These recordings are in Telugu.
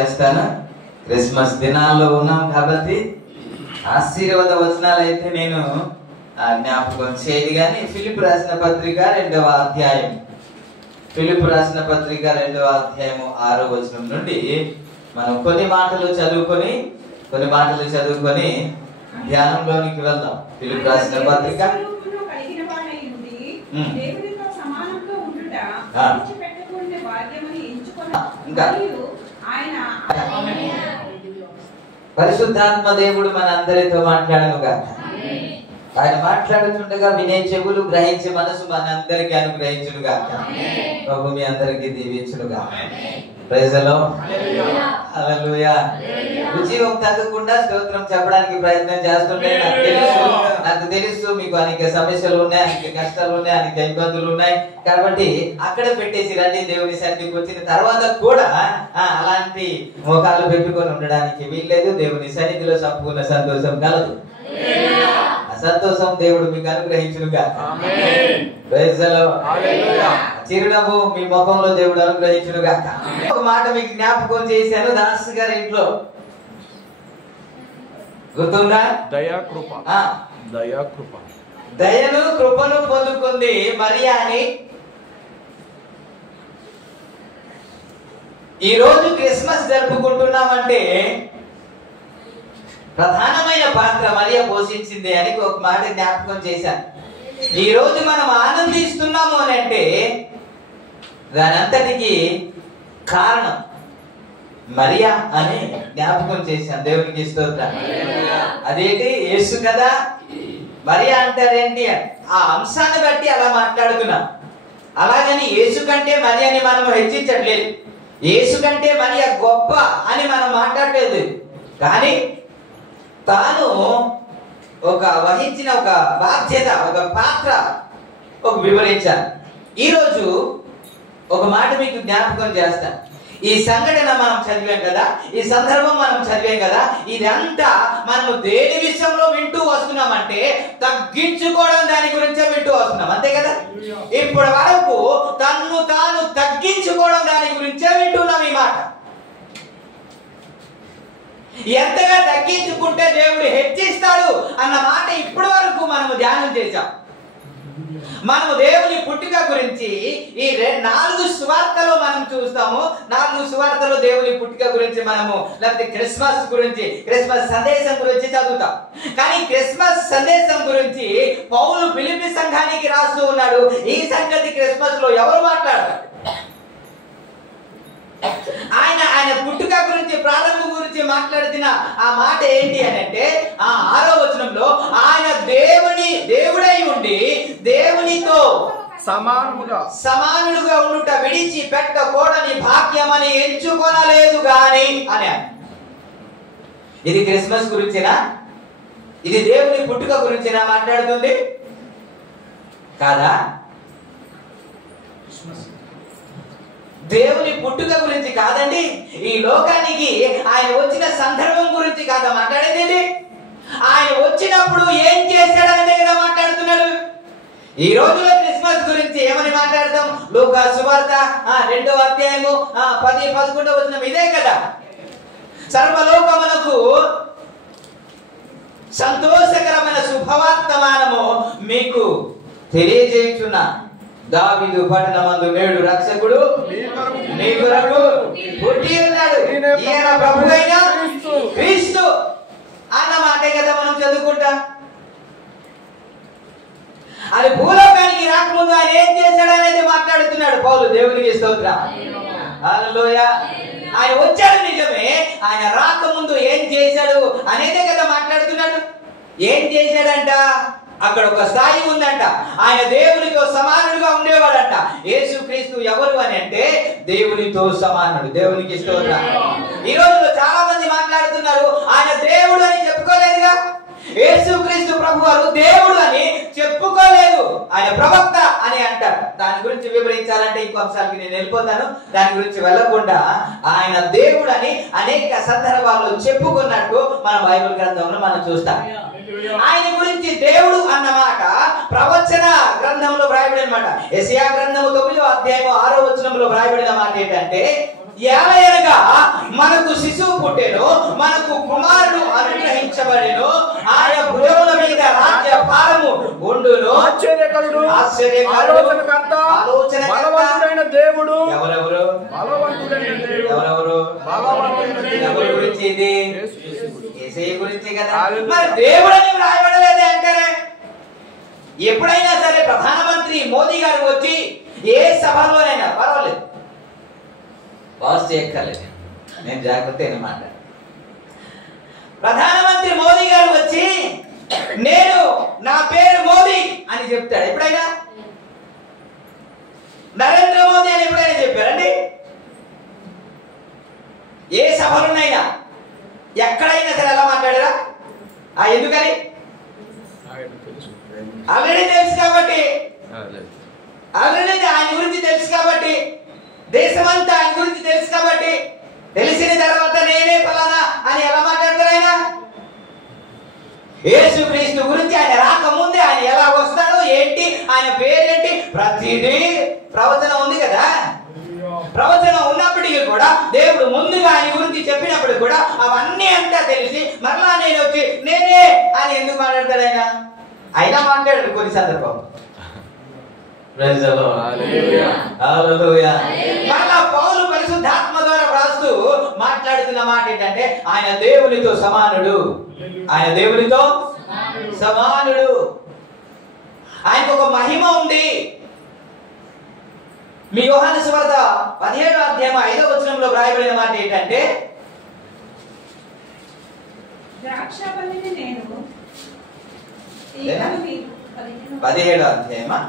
చేస్తాను. క్రిస్మస్ దినాల్లో ఉన్నాం కాబట్టి ఆశీర్వాద వచనాలు అయితే నేను జ్ఞాపకం చేయదు. కానీ ఫిలిప్ రాసిన పత్రిక 2వ అధ్యాయం, ఫిలిప్ రాసిన పత్రిక 2వ అధ్యాయము 6వ వచనం నుండి మనం కొన్ని మాటలు చదువుకొని ధ్యానంలోనికి వెళ్దాం. ఫిలిప్ రాసిన పత్రిక పరిశుద్ధాత్మ దేవుడు మన అందరితో మాట్లాడనుగా. ఆయన మాట్లాడుతుండగా వినే చెవులు, గ్రహించే మనసు మన అందరికి అనుగ్రహించునుగా. ప్రభు మీ అందరికి దీవించునుగా. Praise the Lord. హల్లెలూయా. ఉద్యోగం తగ్గకుండా స్తోత్రం చెప్పడానికి ప్రయత్నం చేస్తుంటే నాకు తెలుసు మీకు అనేక సమస్యలు ఉన్నాయి, అనేక కష్టాలు ఉన్నాయి, అనేక ఇబ్బందులు ఉన్నాయి. కాబట్టి అక్కడ పెట్టేసి రండి. దేవుని సన్నిధికి వచ్చిన తర్వాత కూడా అలాంటి మోకాలు పెట్టుకొని ఉండడానికి వీల్లేదు. దేవుని సన్నిధిలో సంపూర్ణ సంతోషం కలదు. సంతోషం దేవుడు మీకు అనుగ్రహించునుగా. Praise the Lord. హల్లెలూయా. చిరునవ్వు మీ ముఖంలో దేవుడు అనుగ్రహించునుగా. ఒక మాట మీకు జ్ఞాపకం చేశాను. దాస్ గారి ఇంట్లో గుర్తుందా? దయను కృపను పొందుకుంది మరియా అని. ఈ రోజు క్రిస్మస్ జరుపుకుంటున్నామంటే ప్రధానమైన పాత్ర మరియా పోషించింది అని ఒక మాట జ్ఞాపకం చేశాను. ఈ రోజు మనం ఆనందిస్తున్నాము అని అంటే దానంతటికి కారణం మరియా అని జ్ఞాపకం చేశాను. దేవునికి స్తోత్రం. అదేంటి? యేసు కదా. మరియా అంటారేంటి? ఆ అంశాన్ని బట్టి అలా మాట్లాడుతున్నాం. అలాగని యేసు కంటే మరియాని మనం హెచ్చించట్లేదు. యేసు కంటే మరియా గొప్ప అని మనం మాట్లాడలేదు. కానీ తాను వహించిన ఒక బాధ్యత, ఒక పాత్ర వివరించాను. ఈరోజు ఒక మాట మీకు జ్ఞాపకం చేస్తాను. ఈ సంఘటన మనం చదివాం కదా, ఈ సందర్భం మనం చదివాం కదా. ఇదంతా మనము దేని విషయంలో వింటూ వస్తున్నామంటే తగ్గించుకోవడం, దాని గురించే వింటూ వస్తున్నాం. అంతే కదా. ఇప్పటి వరకు తన్ను తాను తగ్గించుకోవడం దాని గురించే వింటున్నాం. ఈ మాట ఎంతగా తగ్గించుకుంటే దేవుడు హెచ్చిస్తాడు అన్న మాట ఇప్పటి వరకు మనము ధ్యానం చేశాం. మనము దేవుని పుట్టుక గురించి ఈ 4 సువార్తలు మనం చూస్తాము. 4 సువార్తలు దేవుని పుట్టుక గురించి మనము, లేకపోతే క్రిస్మస్ గురించి, క్రిస్మస్ సందేశం గురించి చదువుతాం. కానీ క్రిస్మస్ సందేశం గురించి పౌలు ఫిలిప్పీ సంఘానికి రాస్తూ ఉన్నాడు. ఈ సంగతి క్రిస్మస్ లో ఎవరు మాట్లాడతారు? ఆయన పుట్టుక గురించి, ప్రారంభం గురించి మాట్లాడుతున్న ఆ మాట ఏంటి అని అంటే 6వ వచనంలో ఆయన దేవుడై ఉండి దేవునితో సమానుడుగా ఉండుట విడిచి పెట్టకూడని భాగ్యమని ఎంచుకొనలేదు గాని అని. ఇది క్రిస్మస్ గురించేనా? ఇది దేవుని పుట్టుక గురించేనా మాట్లాడుతుంది? కాదా? దేవుని పుట్టుక గురించి కాదండి. ఈ లోకానికి ఆయన వచ్చిన సందర్భం గురించి కాదా మాట్లాడేది. ఆయన వచ్చినప్పుడు ఏం చేశాడనే కదా మాట్లాడుతున్నాడు. ఈ రోజులో క్రిస్మస్ గురించి ఏమని మాట్లాడతాం? లూకా సువార్త 2వ అధ్యాయము 10-11 వచనం ఇదే కదా. సర్వలోకమునకు సంతోషకరమైన శుభవర్తమానము మీకు తెలియజేయుచున్నా. దావీదు పట్టణమందు నేడు రక్షకుడు నీ కొరకు పుట్టి ఉన్నాడు. ఈయన ప్రభువైన క్రీస్తు అన్న మాటే కదా మనం చదువుకుంటాం. అది భూలోకానికి రాకముందు ఆయన ఏం చేశాడు అనేది మాట్లాడుతున్నాడు పౌలు. దేవునికి స్తోత్రం. హల్లెలూయా. ఆయన వచ్చాడు నిజమే, ఆయన రాకముందు ఏం చేశాడు అనేదే కదా మాట్లాడుతున్నాడు. ఏం చేశాడంట? అక్కడ ఒక స్థాయి ఉందంట. ఆయన దేవునితో సమానుడుగా ఉండేవాడంట. యేసుక్రీస్తు ఎవరు అని అంటే దేవునితో సమానుడు. దేవునికి స్తోత్రం. ఈ రోజులో చాలా మంది మాట్లాడుతున్నారు ఆయన దేవుడు అని చెప్పుకోలేదుగా. యేసుక్రీస్తు ప్రభువారు దేవుడు అని చెప్పుకోలేదు. ఆయన ప్రవక్త అని అంటారు. దాని గురించి వివరించాలంటే ఇంకొకసారికి నేను వెళ్ళిపోతాను. దాని గురించి వెళ్ళకుండా ఆయన దేవుడు అని అనేక సందర్భాల్లో చెప్పుకున్నట్టు మన బైబిల్ గ్రంథంలో మనం చూస్తాం. ఆయన గురించి దేవుడు అన్నమాట ప్రవచన గ్రంథంలో వ్రాయబడిన మాట. యెషయా గ్రంథము 9వ అధ్యాయము 6వ వచనంలో వ్రాయబడిన మాట ఏంటంటే, ఏలయనగా మనకు చేయబడిను, ఆయన భుజముల మీద రాజ్య భారము ఉండును. ఆశ్చర్యకరుడు, ఆలోచనకర్త, బలవంతుడైన దేవుడు. ఎవరెవరు? ఎవరెవరు? ఎవరి గురించి ఇది? యేసయ్య గురించి కదా. మరి దేవుడని వ్రాయబడలేదే అంటారే. ఎప్పుడైనా సరే ప్రధానమంత్రి మోదీ గారు వచ్చి ఏ సభలోనైనా పర్వాలేదు, బాస్ చేయక్కర్లేదు, నేను జాగ్రత్తగా మాట్లాడు. ప్రధానమంత్రి మోదీ గారు వచ్చి నేను నా పేరు మోదీ అని చెప్తాడు ఎప్పుడైనా? నరేంద్ర మోదీ అని ఎప్పుడైనా చెప్పారండి? ఏ సభలోనైనా ఎక్కడైనా సరే ఎలా మాట్లాడారా? ఎందుకని? ఆల్రెడీ తెలుసు కాబట్టి, ఆల్రెడీ ఆయన గురించి తెలుసు కాబట్టి, దేశమంతా ఆయన గురించి తెలుసు కాబట్టి, తెలిసిన తర్వాత నేనే ఫలానా అని ఎలా మాట్లాడతారు ఆయన? యేసుక్రీస్తు గురించి ఆయన రాకముందే ఆయన ఎలా వస్తాడో, ఏంటి ఆయన పేరేంటి, ప్రతిదీ ప్రవచనం ఉంది కదా. ప్రవచనం ఉన్నప్పటికీ కూడా దేవుడు ముందుగా ఆయన గురించి చెప్పినప్పుడు కూడా అవన్నీ అంతా తెలిసి మరలా నేను వచ్చి నేనే అని ఎందుకు మాట్లాడతాడు ఆయన? అయినా మాట్లాడాడు కొన్ని సందర్భం. మరలా పౌలు పరిశుద్ధాత్మ ద్వారా వ్రాస్తూ మాట్లాడుతున్న మాట ఏంటంటే ఆయన దేవునితో సమానుడు, ఆయన దేవునితో సమానుడు, ఆయనకు ఒక మహిమ ఉంది. మీ యోహాను సువార్త 17వ అధ్యాయం 5వ వచనంలో వ్రాయబడిన మాట ఏంటంటే, ద్రాక్షవల్లిని నేను 17వ అధ్యాయమా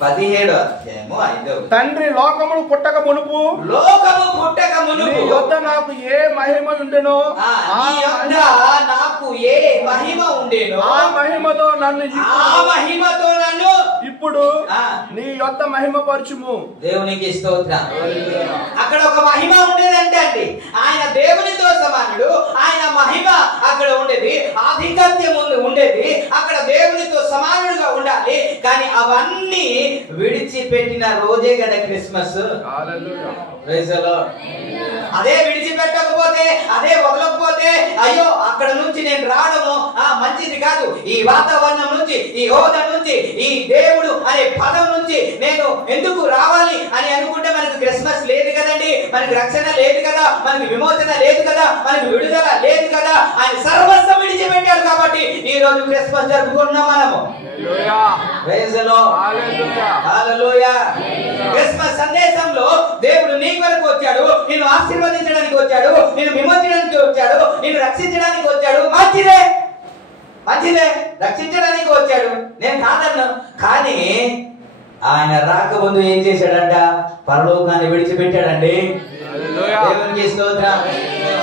17వ అధ్యాయము 5వ. తండ్రి లోకమును పుట్టక మునుపు, లోకము పుట్టక మునుపు నీ యొద్ద నాకు ఏ మహిమ ఉండెనో, నీ యొద్ద నాకు ఏ మహిమ ఉండేనో ఆ మహిమతో నన్ను ఇప్పుడు నీ యొద్ద మహిమపరచుము. దేవునికి స్తోత్రం. అక్కడ ఒక మహిమ ఉండేదంటే అండి, ఆయన దేవునితో సమానుడు, ఆయన మహిమ అక్కడ ఉండేది, ఆధిపత్యం ఉండేది, అక్కడ దేవునితో సమానుడుగా ఉండాలి. కానీ అవన్నీ విడిచిపెట్టిన రోజే కదా క్రిస్మస్. అదే విడిచిపెట్టకపోతే, అదే వదలకపోతే, అయ్యో అక్కడ నుంచి నేను రావడము మంచిది కాదు, ఈ వాతావరణం నుంచి, ఈ హోదా నుంచి, ఈ దేవుడు అనే పదం నుంచి నేను ఎందుకు రావాలి అని అనుకుంటే మనకు క్రిస్మస్ లేదు కదండి, మనకు రక్షణ లేదు కదా, మనకు విమోచన లేదు కదా, మనకు విడుదల లేదు కదా. ఆయన సర్వస్వం విడిచిపెట్టాడు కాబట్టి ఈ రోజు క్రిస్మస్ జరుపుకుంటున్నాం మనము. క్రిస్మస్ సందేశంలో దేవుడు నీ కొరకు వచ్చాడు, నిన్ను ఆశీర్వదించడానికి వచ్చాడు, నిన్ను విమోచించడానికి వచ్చాడు, నిన్ను రక్షించడానికి వచ్చాడు. మంచిదే, మంచిదే, రక్షించడానికి వచ్చాడు, నేను కాదన్నాను. కానీ ఆయన రాకముందు ఏం చేశాడంట? పరలోకాన్ని విడిచిపెట్టాడండి. దేవునికి స్తోత్రం.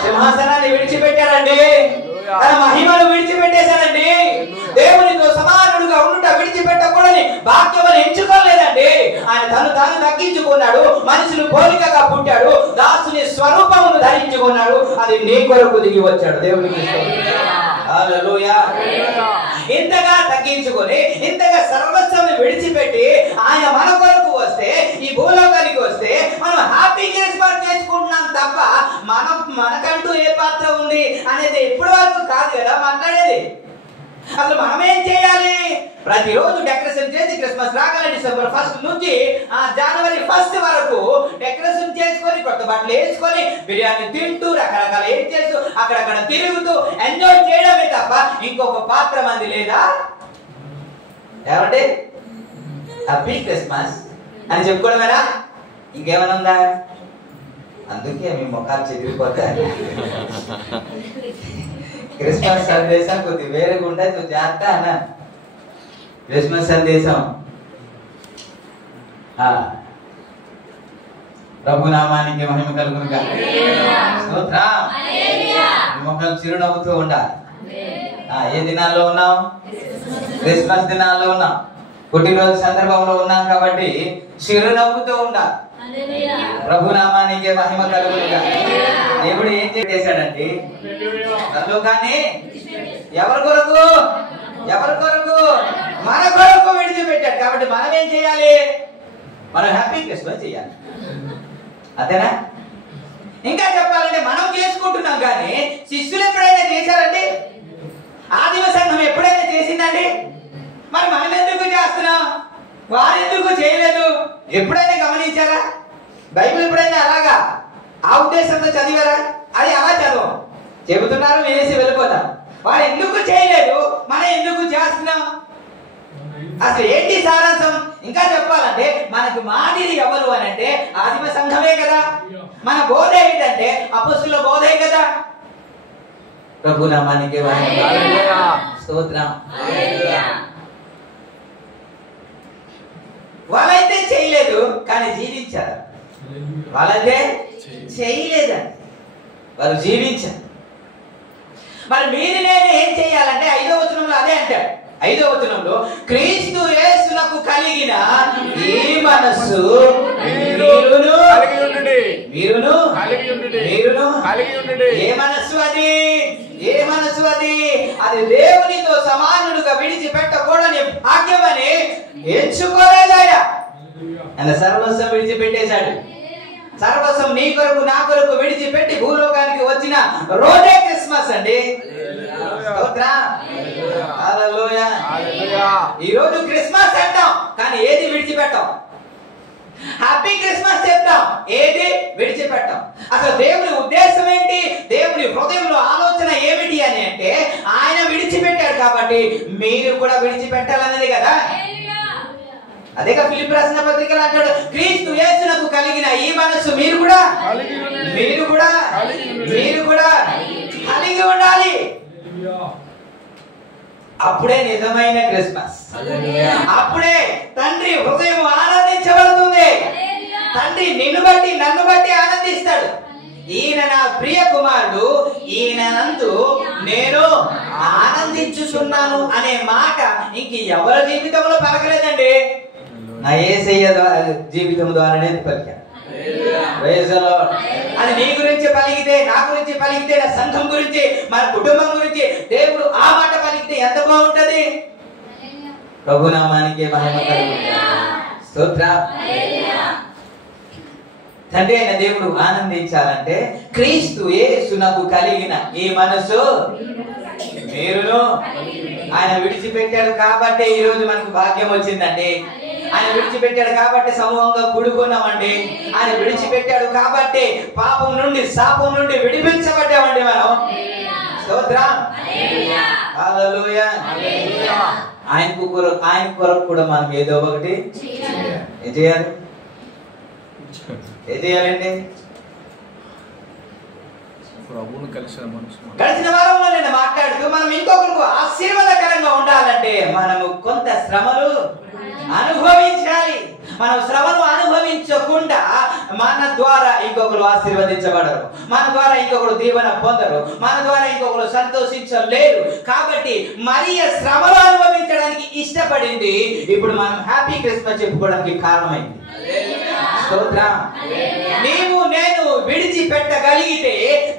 సింహాసనాన్ని విడిచిపెట్టాడండి, తన మహిమను విడిచిపెట్టేశాడండి. దేవునితో సమానుడుగా ఉండుట విడిచిపెట్టకూడని భాగ్యమని ఎంచుకోలేదండి. ఆయన తాను తగ్గించుకున్నాడు, మనుషులు పోలికగా పుట్టాడు, దాసుని స్వరూపమును ధరించుకున్నాడు. అది నీ కొరకు దిగి వచ్చాడు. దేవునికి హల్లెలూయా. ఇంతగా తగ్గించుకొని, ఇంతగా సర్వస్వం విడిచిపెట్టి ఆయన మన కొరకు వస్తే, ఈ భూలోకానికి వస్తే మనం హ్యాపీ క్రిస్మస్ చేసుకుంటున్నాం తప్ప మనకంటూ ఏ పాత్ర ఉంది అనేది ఇప్పటి వరకు కాదు కదా మాట్లాడేది. అసలు మనం ఏం చేయాలి? ప్రతిరోజు డెకరేషన్ చేసి క్రిస్మస్ రాగానే డిసెంబర్ 1 నుంచి జనవరి 1 వరకు డెకరేషన్ చేసుకొని, కొత్త బట్టలు వేసుకొని, బిర్యానీ తింటూ, రకరకాల ఏం చేస్తూ, అక్కడక్కడ తిరుగుతూ ఎంజాయ్ చేయడమే తప్ప ఇంకొక పాత్ర మంది లేదా? ఏమంటే హ్యాపీ క్రిస్మస్ అని చెప్పుకోవడమేనా? ఇంకేమైనా ఉందా? అందుకే మీ ముఖాలు చెదిరిపోతాయి. క్రిస్మస్ సందేశం కొద్ది వేరుగా ఉంటే నువ్వు జాగ్రత్త అన్న. క్రిస్మస్ సందేశం ప్రభునామానికి మహిమ కలుగును గాక. స్తోత్రం. ముఖం చిరునవ్వుతూ ఉండాలి. ఏ దినాల్లో ఉన్నాం? క్రిస్మస్ దినాల్లో ఉన్నాం, పుట్టినరోజు సందర్భంలో ఉన్నాం కాబట్టి చిరునవ్వుతూ ఉండాలి. ప్రభునామానికి మహిమ కలుగును గాక. దేవుడు ఏం చేశాడంటే పరలోకాన్ని ఎవరి కొరకు? ఎవరి కొరకు? మన కొరకు విడిచిపెట్టాడు. కాబట్టి మనం ఏం చేయాలి? మనం హ్యాపీ క్రిస్మస్ చేయాలి. అంతేనా? ఇంకా చెప్పాలంటే మనం చేసుకుంటున్నాం కానీ శిష్యులు ఎప్పుడైనా చేశారండి? ఆదిమ సంఘం ఎప్పుడైనా చేసిందండి? మరి మనం ఎందుకు చేస్తున్నాం? వారు ఎందుకు చేయలేదు? ఎప్పుడైనా గమనించారా? బైబిల్ ఎప్పుడైనా అలాగా ఆ ఉద్దేశంతో చదివారా? అది అలా చదవం, చెబుతున్నారు, వినేసి వెళ్ళిపోతాం. వారు ఎందుకు చేయలేదు, మనం ఎందుకు చేస్తున్నాం? అసలు ఏంటి సారాంశం? ఇంకా చెప్పాలంటే మనకు మాదిరి ఎవరు అని అంటే ఆదిమ సంఘమే కదా. మన బోధ ఏంటంటే అపొస్తలుల బోధే కదా. ప్రభు నామానికి స్తోత్రం. వాళ్ళైతే చేయలేదు కానీ జీవించారు. వాళ్ళైతే చేయలేదండి, వాళ్ళు జీవించారు. మరి మీరు నేను ఏం చేయాలంటే 5వ వచనంలో అదే అంటాడు. 5వ వచనంలో క్రీస్తు యేసునకు కలిగిన ఈ మనస్సు మీరును ఏ మనస్సు అది? ఏ మనస్సు అది? అది దేవునితో సమానుడుగా విడిచిపెట్టకూడని భాగ్యమని ఎంచుకోలేదాయా. ఆయన సర్వస్వం విడిచిపెట్టేశాడు. సర్వస్వం నీ కొరకు నా కొరకు విడిచిపెట్టి భూలోకానికి వచ్చిన రోజే క్రిస్మస్ అండి. ఈ రోజు క్రిస్మస్ అంటాం కానీ ఏది విడిచిపెట్టాం? హ్యాపీ క్రిస్మస్ చెప్తాం, ఏది విడిచిపెట్టాం? అసలు దేవుని ఉద్దేశం ఏంటి? దేవుని హృదయంలో ఆలోచన ఏమిటి అని అంటే ఆయన విడిచిపెట్టాడు కాబట్టి మీరు కూడా విడిచిపెట్టాలన్నది కదా. అదేగా ఫిలిప్పీ రాసిన పత్రికలో అంటాడు, క్రీస్తు యేసునకు కలిగిన ఈ మనస్సు మీరు కూడా కలిగి ఉండాలి. అప్పుడే నిజమైన క్రిస్మస్. అప్పుడే తండ్రి హృదయం ఆనందించబడుతుంది. తండ్రి నిన్ను బట్టి నన్ను బట్టి ఆనందిస్తాడు. ఈయన నా ప్రియ కుమారుడు, ఈయన నందు నేను ఆనందించుచున్నాను అనే మాట ఇంక ఎవరి జీవితంలో పలకలేదండి, నా యేసయ్య జీవితం ద్వారానే పలికాను. అది నీ గురించి పలికితే, నా గురించి పలికితే, నా సంఘం గురించి, మన కుటుంబం గురించి దేవుడు ఆ మాట పలికితే ఎంత బాగుంటది. ప్రభునామానికి మహిమ కలుగును. స్తోత్రం. తండ్రి అయిన దేవుడు ఆనందించాలంటే క్రీస్తు యేసునకు కలిగిన ఈ మనసు మీరును. ఆయన విడిచిపెట్టాడు కాబట్టి ఈ రోజు మనకు భాగ్యం వచ్చిందండి. ఆయన విడిచిపెట్టాడు కాబట్టి సమూహంగా కూడుకున్నామండి. ఆయన విడిచిపెట్టాడు కాబట్టి పాపం నుండి శాపం నుండి విడిపించబడ్డామండి మనం. స్తోత్రం. హల్లెలూయా. ఆయన కొరకు కూడా మనం ఏదో ఒకటి ఏం చేయాలి? ఏం చేయాలండి? గడిచిన వారంలో నేను మాట్లాడుతూ మనం ఇంకొకరికి ఆశీర్వాదకరంగా ఉండాలంటే మనము కొంత శ్రమలు అనుభవించాలి. మనం శ్రమను అనుభవించకుండా మన ద్వారా ఇంకొకరు ఆశీర్వదించబడరు, మన ద్వారా ఇంకొకరు దీవెన పొందరు, మన ద్వారా ఇంకొకరు సంతోషించలేరు. కాబట్టి మరియ శ్రమలు అనుభవించడానికి ఇష్టపడింది. ఇప్పుడు మనం హ్యాపీ క్రిస్మస్ చెప్పుకోవడానికి కారణమైంది. స్తోత్రం. నీవు నేను విడిచిపెట్టగలిగితే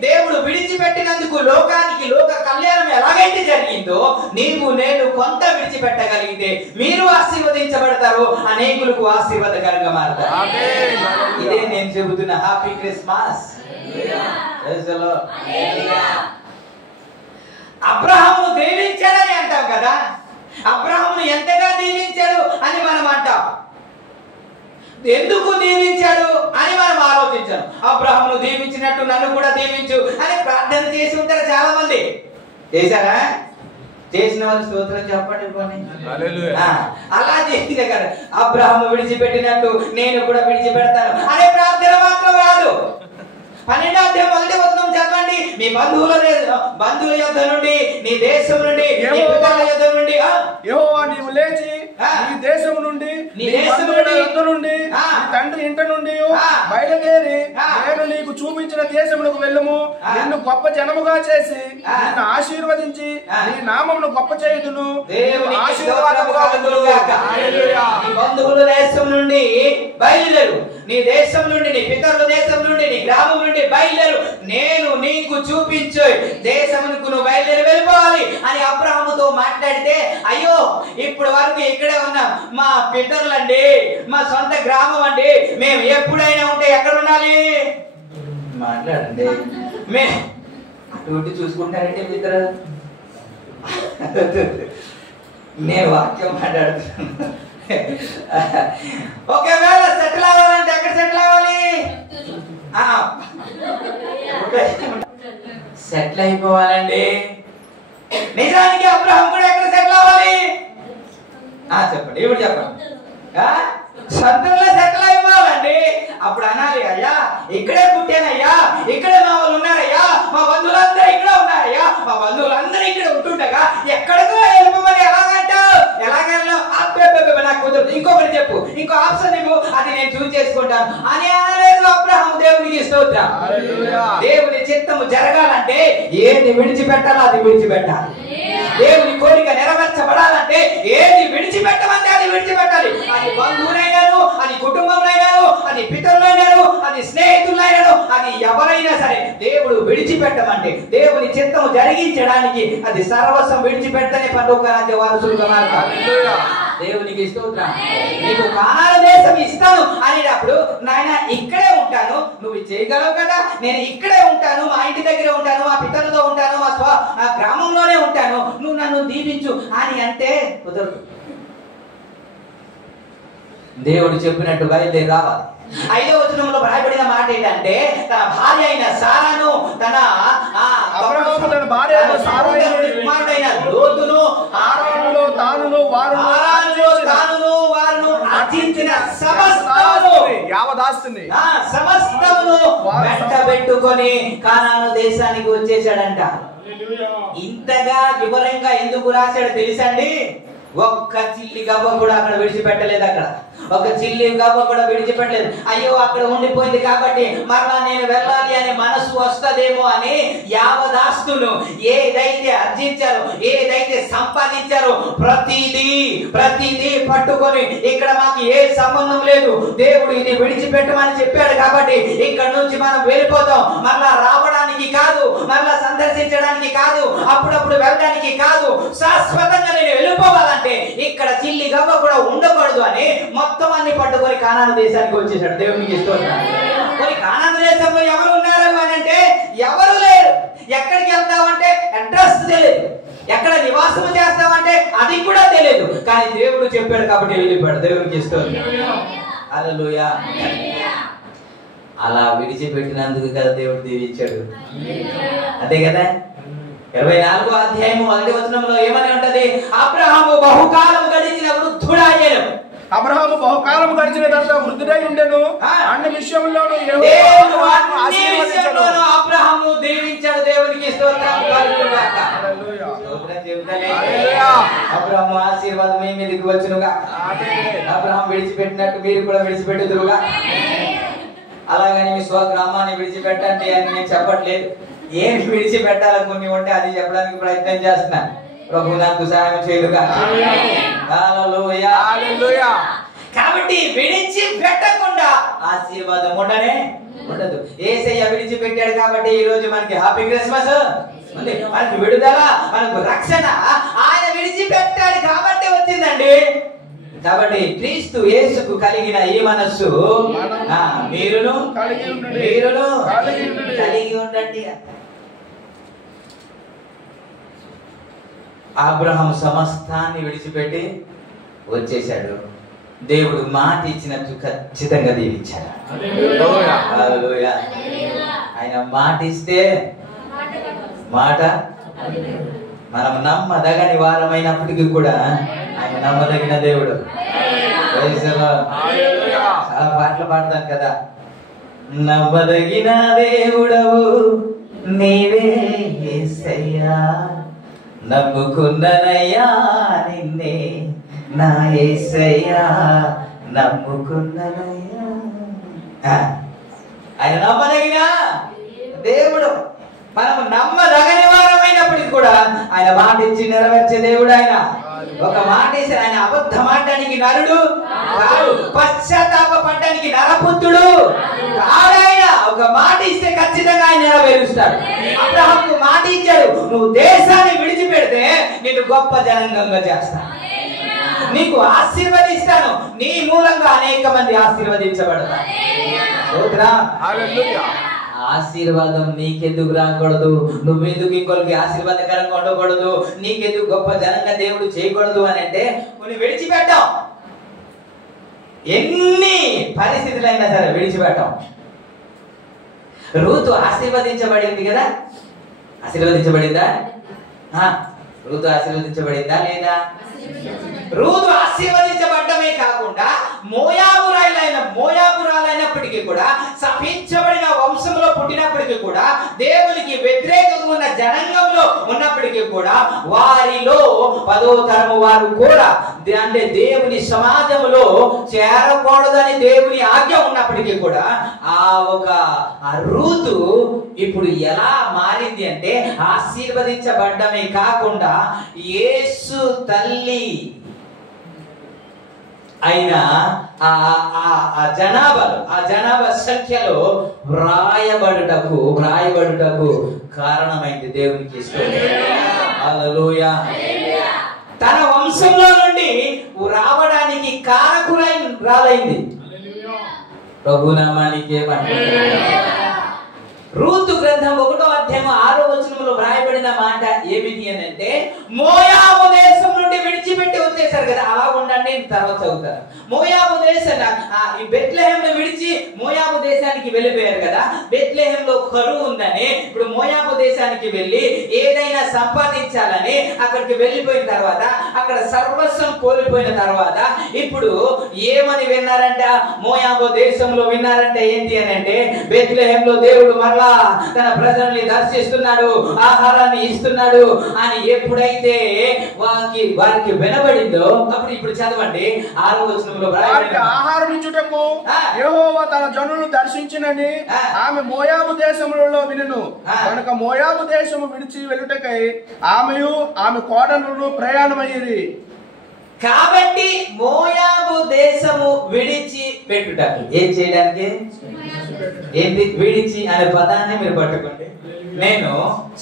దేవుడు విడిచిపెట్టినందుకు లోకానికి లోక కళ్యాణం ఎలాగైతే జరిగిందో నీవు నేను కొంత విడిచిపెట్టగలిగితే మీరు ఆశీర్వదించబడతారు, అనేకులకు ఆశీర్వాదకరంగా మారుతారు. ఇదే నేను చెబుతున్న హ్యాపీ క్రిస్మస్. అబ్రహాము దీవించాడని అంటాం కదా. అబ్రహామును ఎంతగా దీవించాడు అని మనం అంటాం. ఎందుకు దీవించాడు అని మనం ఆలోచించాం. అబ్రహామును దీవించినట్టు నన్ను కూడా దీవించు అని ప్రార్థన చేసి ఉంటారు చాలా మంది. చేశారా? చేసిన వాళ్ళు స్తోత్రం చెప్పండి. అలా చేసిన కదా అబ్రహాము విడిచిపెట్టినట్టు నేను కూడా విడిచిపెడతాను అనే ప్రార్థన మాత్రం రాదు. 12వ అధ్యాయం 1వ వచనం చదవండి. మీ బంధువుల యొద్ద నుండి, నీ దేశం నుండి, నీ పితరుల యొద్ద నుండి యెహోవా నీవు లేచి నీ దేశం నుండి, నీ బంధువుల యొద్ద నుండి, నీ తండ్రి ఇంట నుండి బయలుదేరి నేను నీకు చూపించిన దేశమునకు వెళ్ళుము. నిన్ను గొప్ప జనముగా చేసి నిన్ను ఆశీర్వదించి నీ నామమును గొప్ప చేయుదును. ఆశీర్వాదముగా ఉండుగాక. హల్లెలూయా. నీ బంధువుల దేశం నుండి బయలుదేరు, నీ దేశం నుండి, నీ పితరుల దేశం నుండి, నీ గ్రామం నుండి బయలుదేరు, నేను నీకు చూపించే దేశమునకు నువ్వు బయలుదేరి వెళ్ళిపోవాలి అని అబ్రహాముతో మాట్లాడితే, అయ్యో ఇప్పుడు వరకు ఇక్కడే ఉన్నాం, మా పితరులండి, మా సొంత గ్రామం అండి, మేము ఎప్పుడైనా ఉంటే ఎక్కడ ఉండాలి? మాట్లాడండి. అటు చూసుకుంటారంటే ఇద్దరు. నేను వాక్యం మాట్లాడుతున్నాను. ఒకవేళ సెటిల్ అవ్వాలంటే ఎక్కడ సెటిల్ అవ్వాలి? సెటిల్ అయిపోవాలండి. నిజానికి అబ్రహాం కూడా ఎక్కడ సెటిల్ అవ్వాలి? చెప్పండి, ఇప్పుడు చెప్పండి. సొంతంలో సెటిల్ అయిపోవాలండి. అప్పుడు అనాలి, అయ్యా ఇక్కడే పుట్టానయ్యా, ఇక్కడే మా వాళ్ళు ఉన్నారయ్యా, మా బంధువులందరూ ఇక్కడ ఉన్నారయ్యా, మా బంధువులందరూ ఇక్కడ ఉంటుండగా ఎక్కడికో వెళ్ళిపోమని ఎలాగంటావు? ఎలాగెళ్ళావు? నాకు కుదరదు, ఇంకొకటి చెప్పు, ఇంకో ఆప్షన్ ఇవ్వు, అది నేను చూస్ చేసుకుంటాను అని అనలేదు అబ్రహాం. దేవునికి స్తోత్రం. దేవుని చిత్తము జరగాలంటే ఏది విడిచిపెట్టాలో అది విడిచిపెట్టాలి. దేవుని కోరిక నెరవేర్చబడాలంటే ఏది విడిచిపెట్టమంటే అది విడిచిపెట్టాలి. అది బంధువులైనాను, అది కుటుంబంలో, అది పితరులైనాను, అది స్నేహితులైనాను, అది ఎవరైనా సరే దేవుడు విడిచిపెట్టమంటే దేవుని చిత్తము జరిగించడానికి అది సర్వస్వం విడిచిపెట్టనే పరలోకానికి వారసులుగా మారతారు. దేవునికి స్తోత్రం. నీకు కానాను దేశం ఇస్తాను అనేటప్పుడు నాయన ఇక్కడే ఉంటాను, నువ్వు చేయగలవు కదా, నేను ఇక్కడే ఉంటాను, మా ఇంటి దగ్గర ఉంటాను, మా పితరులతో ఉంటాను, మా గ్రామంలోనే ఉంటాను, నువ్వు నన్ను దీవించు అని అంటే కుదరదు. దేవుడు చెప్పినట్టు బయలుదేరి రావాలి. 5వ వచనంలో రాయబడిన మాట ఏంటంటే తన భార్య అయిన సారాను, తన కుమారుడైన లోతును, తానును వారును అర్జించిన సమస్తమును వెంటబెట్టుకొని కానాను దేశానికి వచ్చేసాడంట. ఇంతగా వివరంగా ఎందుకు రాశాడు తెలుసండి? ఒక్క చిల్లి గవ్వ కూడా అక్కడ విడిచిపెట్టలేదు. అక్కడ ఒక చిల్లి గవ్వ కూడా విడిచిపెట్టలేదు. అయ్యో అక్కడ ఉండిపోయింది కాబట్టి మరలా నేను వెళ్ళాలి అనే మనసు వస్తదేమో అని యావదాస్తును ఏదైతే అర్జించారో, ఏదైతే సంపాదించారో ప్రతిదీ పట్టుకొని ఇక్కడ మాకు ఏ సంబంధం లేదు, దేవుడు ఇది విడిచిపెట్టమని చెప్పాడు కాబట్టి ఇక్కడ నుంచి మనం వెళ్ళిపోతాం, మరలా రావడానికి కాదు, మరలా సందర్శించడానికి కాదు, అప్పుడప్పుడు వెళ్ళడానికి కాదు, శాశ్వతంగా నేను వెళ్ళిపోవాలంటే ఇక్కడ చిల్లి గవ్వ కూడా ఉండకూడదు అని మొత్తం అన్ని పట్టుకొని కానాను దేశానికి వచ్చేసాడు. దేవునికి స్తోత్రం. మరి కానాను దేశంలో ఎవరు ఉన్నారు అని అంటే ఎవరు లేరు. ఎక్కడికి వెళ్తామంటే అడ్రస్ తెలియదు, ఎక్కడ నివాసం చేస్తామంటే అది కూడా తెలియదు. కానీ దేవుడు చెప్పాడు కాబట్టి వెళ్ళిపోయాడు. దేవునికి స్తోత్రం. హల్లెలూయా. అలా విడిచిపెట్టినందుకు కదా దేవుడు దీవించాడు. అంతే కదా. 24వ అధ్యాయము 1వ వచనంలో ఏమని ఉంటది? అబ్రహాము బహుకాలం గడిచిన వృద్ధుడాయెను. అబ్రహాము బహుకాలం గడిచిన తర్వాత వృద్ధుడై ఉండెను. అన్ని విషయంలోనూ అబ్రహాము దీవించాడు. దేవునికి స్తోత్రం కలుగుగాక. అబ్రహాము ఆశీర్వాదం మీ మీదకి వచ్చునుగా. అబ్రహాం విడిచిపెట్టినట్టు మీరు కూడా విడిచిపెట్టుదురుగా. అలాగని మీ స్వగ్రామాన్ని విడిచిపెట్టండి అని నేను చెప్పట్లేదు. ఏమి విడిచిపెట్టాలో కొన్ని ఉంటే అది చెప్పడానికి ప్రయత్నం చేస్తున్నాను. ప్రభు నాకు సహాయం చేయదుగా. హల్లెలూయా. కాబట్టి విడిచిపెట్టకుండా ఆశీర్వాదం ఉండదు. యేసయ్య విడిచిపెట్టాడు కాబట్టి ఈ రోజు మనకి హ్యాపీ క్రిస్మస్ ఉంది, మనకి విడుదల, మనకు రక్షణ. ఆయన విడిచిపెట్టాడు కాబట్టి వచ్చిందండి. కాబట్టి క్రీస్తు యేసుకు కలిగిన ఈ మనస్సు మీరును కలిగి ఉండండి. అబ్రహాం సమస్తాన్ని విడిచిపెట్టి వచ్చేశాడు. దేవుడు మాట ఇచ్చినట్టు ఖచ్చితంగా దీవించాడు. హల్లెలూయా. ఆయన మాట ఇస్తే మాట మనం నమ్మదగని వారమైనప్పటికీ కూడా ఆయన నమ్మదగిన దేవుడు. చాలా పాటలు పాడతాను కదా. నమ్మదగిన దేవుడవు నీవే యేసయ్యా, నమ్ముకున్ననయ్యా నిన్నే నా యేసయ్యా, నమ్ముకున్ననయ్యా. ఆయన నమ్మదగిన దేవుడు. మనం నమ్మదగని వారమైనప్పటికీ కూడా ఆయన మాట ఇచ్చి నెరవేర్చే దేవుడు. ఆయన ఒక మాట ఇస్తే ఆయన అబద్ధం ఆడడానికి నరుడు కాదు, పశ్చాత్తాపపడడానికి నరపుత్రుడు కాదు. ఆయన ఒక మాట ఇస్తే ఖచ్చితంగా ఆయన నెరవేరుస్తాడు. అబ్రహాముకు మాట ఇచ్చాడు, నువ్వు దేశాన్ని విడిచిపెడితే నిన్ను గొప్ప జనాంగంగా చేస్తాను, నీకు ఆశీర్వదిస్తాను, నీ మూలంగా అనేక మంది ఆశీర్వదించబడతారు. ఆశీర్వాదం నీకెందుకు రాకూడదు, నువ్వెందుకు ఇంకొకరికి ఆశీర్వాదకరంగా ఉండకూడదు, నీకెందుకు గొప్ప జనంగా దేవుడు చేయకూడదు అని అంటే కొన్ని విడిచిపెట్టాం. ఎన్ని పరిస్థితులైనా సరే విడిచిపెట్టాం. రూతు ఆశీర్వదించబడింది కదా, ఆశీర్వదించబడిందా? రూతు ఆశీర్వదించబడిందా లేదా? రూతు ఆశీర్వదించబడ్డమే కాకుండా మోయాబురాలైనప్పటికీ కూడా, శపించబడిన వంశంలో పుట్టినప్పటికీ కూడా, దేవునికి వ్యతిరేకంగా ఉన్న జనాంగంలో ఉన్నప్పటికీ కూడా, వారిలో 10వ తరము వారు కూడా అంటే దేవుని సమాజంలో చేరకూడదని దేవుని ఆజ్ఞ ఉన్నప్పటికీ కూడా ఆ రూతు ఇప్పుడు ఎలా మారింది అంటే, ఆశీర్వదించబడ్డమే కాకుండా యేసు తల్లి అయినా ఆ జనాభా సంఖ్యలో వ్రాయబడుటకు కారణమైంది. దేవునికి హల్లెలూయా. తన వంశంలో నుండి రావడానికి కారకురాలైంది. ప్రభునామానికి రూతు గ్రంథం 1వ అధ్యాయం 6వ వచనంలో వ్రాయబడిన మాట ఏమిటి అని అంటే, మోయాబు దేశం నుండి విడిచిపెట్టి వచ్చేసారు కదా. అలా ఉండండి, తర్వాత చదువుతారు. మోయాబు దేశం ఈ బెత్లెహేంను విడిచి మోయాబు దేశానికి వెళ్ళిపోయారు కదా. బెత్లెహేంలో కరువు ఉందని ఇప్పుడు మోయాబు దేశానికి వెళ్ళి ఏదైనా సంపాదించాలని అక్కడికి వెళ్ళిపోయిన తర్వాత, అక్కడ సర్వస్వం కోల్పోయిన తర్వాత ఇప్పుడు ఏమని విన్నారంట? మోయాబు దేశంలో విన్నారంటే ఏంటి అని అంటే, బెత్లెహేంలో దేవుడు మరలా తన ప్రజల్ని దర్శిస్తున్నాడు, ఆహారాన్ని ఇస్తున్నాడు అని ఎప్పుడైతే వారికి వినబడిందో అప్పుడు ఇప్పుడు చదవండి 6వ వచనంలో ఆహారం ఇచ్చుటకు యెహోవా తన జనులను దర్శించినని ఆమె మోయాబు దేశములలో వినును. కనుక మోయాబు దేశము విడిచి వెళ్ళుటకై ఆమెయు ఆమె కోడలు ప్రయాణమయ్యిరి. కాబట్టి మోయాబు దేశము విడిచి పెట్టుటకు ఏం చేయడానికి? ఏంటి విడిచి అనే పదాన్ని మీరు పట్టుకోండి. నేను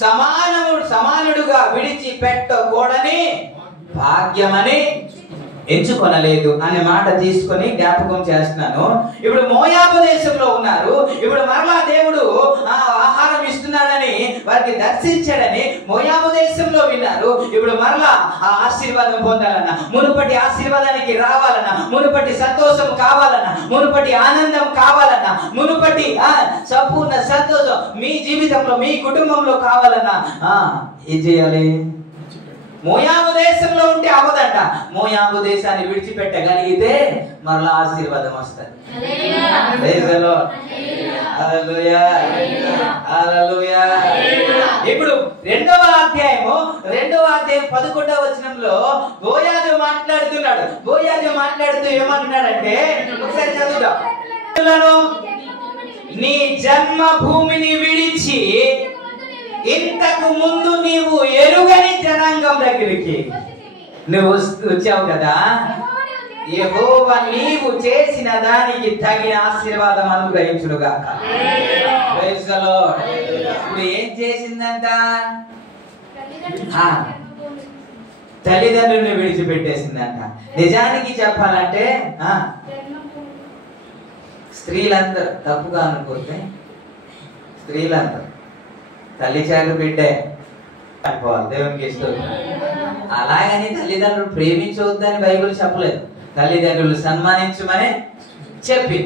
సమానుడుగా విడిచి పెట్టకూడని భాగ్యమని ఎంచుకొనలేదు అనే మాట తీసుకొని జ్ఞాపకం చేస్తున్నాను. ఇప్పుడు మోయాబు దేశంలో ఉన్నారు. ఇప్పుడు మరలా దేవుడు ఆహారం ఇస్తున్నాడని వారికి దర్శించాడని మోయాబు దేశంలో విన్నారు. ఇప్పుడు మరలా ఆ ఆశీర్వాదం పొందాలన్నా, మునుపటి ఆశీర్వాదానికి రావాలన్నా, మునుపటి సంతోషం కావాలన్నా, మునుపటి ఆనందం కావాలన్నా, మునుపటి సంపూర్ణ సంతోషం మీ జీవితంలో మీ కుటుంబంలో కావాలన్నా ఏం చేయాలి? మోయాబు దేశంలో ఉంటే అవ్వదంట. మోయాబు దేశాన్ని విడిచిపెట్టగలిగితే మరలా ఆశీర్వాదం వస్తుంది. ఇప్పుడు 2వ అధ్యాయం 11వ వచనంలో బోయాజు మాట్లాడుతున్నాడు. బోయాజు మాట్లాడుతూ ఏమంటున్నాడంటే, ఒకసారి చదువుదాం. నీ జన్మభూమిని విడిచి ఇంతకు ముందు నీవు ఎరుగని జనాంగం దగ్గరికి నువ్వు వచ్చావు కదా. యెహోవా నీవు చేసిన దానికి తగిన ఆశీర్వాదం అనుగ్రహించునుగాక. Praise the Lord. ఇప్పుడు ఏం చేసిందంట? తల్లిదండ్రుల్ని విడిచిపెట్టేసిందంట. నిజానికి చెప్పాలంటే స్త్రీలందరూ తప్పుగా అనుకుంటే, స్త్రీలందరూ తల్లి చాలు బిడ్డే అనుకోవాలి. దేవునికి ఇష్టం. అలాగని తల్లిదండ్రులు ప్రేమించవద్దని బైబిల్ చెప్పలేదు. తల్లిదండ్రులు సన్మానించమని చెప్పి,